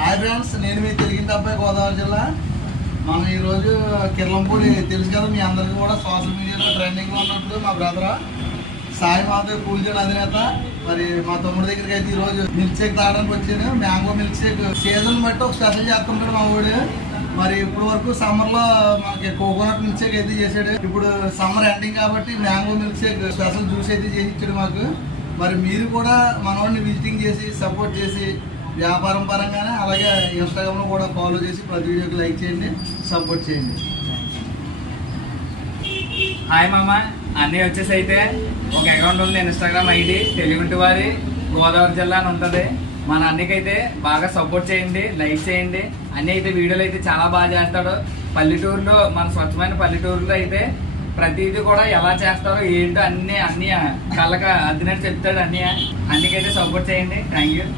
Hi friends, నేను మీ తెలుగింటి అబ్బాయి గోదావరి జిల్లా. మనం ఈరోజు కిర్లంపూడి తెలుసు కదా మీ అందరికీ కూడా, సోషల్ మీడియాలో ట్రెండింగ్లో ఉన్నప్పుడు మా బ్రదర్ సాయి మాధవ్ కూల్జన్ అధినేత. మరి మా తమ్ముడి దగ్గరికి అయితే ఈరోజు మిల్క్ షేక్ తాగడానికి వచ్చాను. మ్యాంగో మిల్క్ షేక్ సీజన్ బట్టి ఒక స్పెషల్ చేస్తుంటాడు మా ఊడు. మరి ఇప్పుడు వరకు సమ్మర్లో మనకి కోకోనట్ మిల్క్ షేక్ అయితే చేశాడు. ఇప్పుడు సమ్మర్ ఎండింగ్ కాబట్టి mango milk shake special juice అయితే చేసి ఇచ్చాడు మాకు. మరి మీరు కూడా మనవాడిని విజిటింగ్ చేసి సపోర్ట్ చేసి వ్యాపారం పరంగానే అలాగే ఇన్స్టాగ్రామ్లో కూడా ఫాలో చేసి ప్రతి వీడియోకి లైక్ చేయండి, సపోర్ట్ చేయండి. హాయ్ మామ, అన్నీ వచ్చేసి అయితే ఒక అకౌంట్ ఉంది, ఇన్స్టాగ్రామ్ ఐడి తెలుగుంటి వారి గోదావరి జిల్లా అని ఉంటుంది. మన అన్నికైతే బాగా సపోర్ట్ చేయండి, లైక్ చేయండి. అన్నీ అయితే వీడియోలు అయితే చాలా బాగా చేస్తాడు. పల్లెటూరులో మన స్వచ్ఛమైన పల్లెటూరులో అయితే ప్రతిదీ కూడా ఎలా చేస్తారో ఏంటో అన్నీ కళ్ళగా అద్దినట్టు చెప్తాడు. అన్నికైతే సపోర్ట్ చేయండి. Thank you.